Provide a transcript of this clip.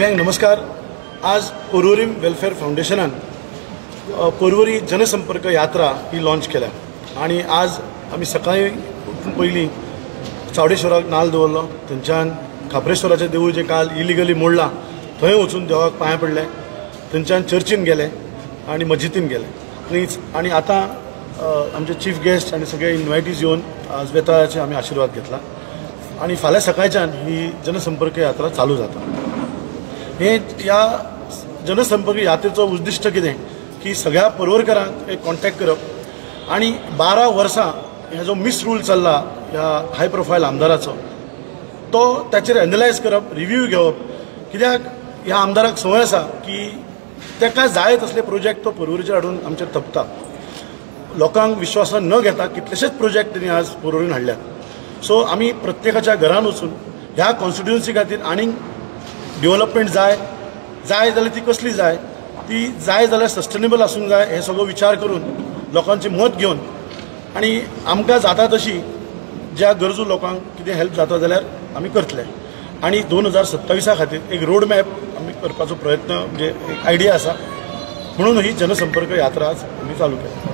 सगळ्यांक नमस्कार। आज पर्वरीम वेलफेअर फाउंडेशनान पर्वरी जनसंपर्क यात्रा ही लॉन्च केल्या आणि आज आम्ही सकाळी उठून पयलीं चावडेश्वराक नाल्ल दवरलो, थंयच्यान खापरेश्वराचें देवूळ जे काल इलिगली मोडलां थंय वचून देवाक पांय पडले, थंयच्यान चर्चीन गेले आणि मस्जिदीन गेले आणि आतां आमचे चीफ गेस्ट आणि सगळे इन्वायटीज येवन आज बेताळाचे आमी आशिर्वाद घेतला आणि फाल्यां सकाळच्यान ही जनसंपर्क यात्रा चालू जाता। हे या जनसंपर्क यात्रेचो उद्दिष्ट कितें की सगळ्या पर्वरकरांक एक कॉन्टॅक्ट करप आणि 12 वर्सां हे जो मिसरूल चल्ला ह्या हाय प्रोफायल आमदाराचो तो ताचेर एनालायज करप, रिव्ह्यू घेवप, कित्याक ह्या आमदाराक संवय आसा की ताका जाय तसले प्रोजेक्ट तो पर्वरीचेर हाडून आमचेर थपता। लोकांक विश्वासान न घेता कितलेशेच प्रोजेक्ट तांणी आज पर्वरीन हाडल्यात। सो आमी प्रत्येकाच्या घरान वचून ह्या कॉन्स्टिट्युएन्सी खातीर आनीक डेव्हलपमेंट जाय जाल्यार ती कसली जाय, ती जाय जाल्यार सस्टेनेबल आसूंक जाय हे सगळो विचार करून लोकांचे मत घेवन आणि आमकां जाता तशी ज्या गरजू लोकांक कितें हेल्प जाता जाल्यार आमी करतले आणि 2027 खातीर एक रोड मॅप आमी करपाचो प्रयत्न म्हणजे एक आयडिया आसा, म्हणून ही जनसंपर्क यात्रा आज आमी चालू केल्या।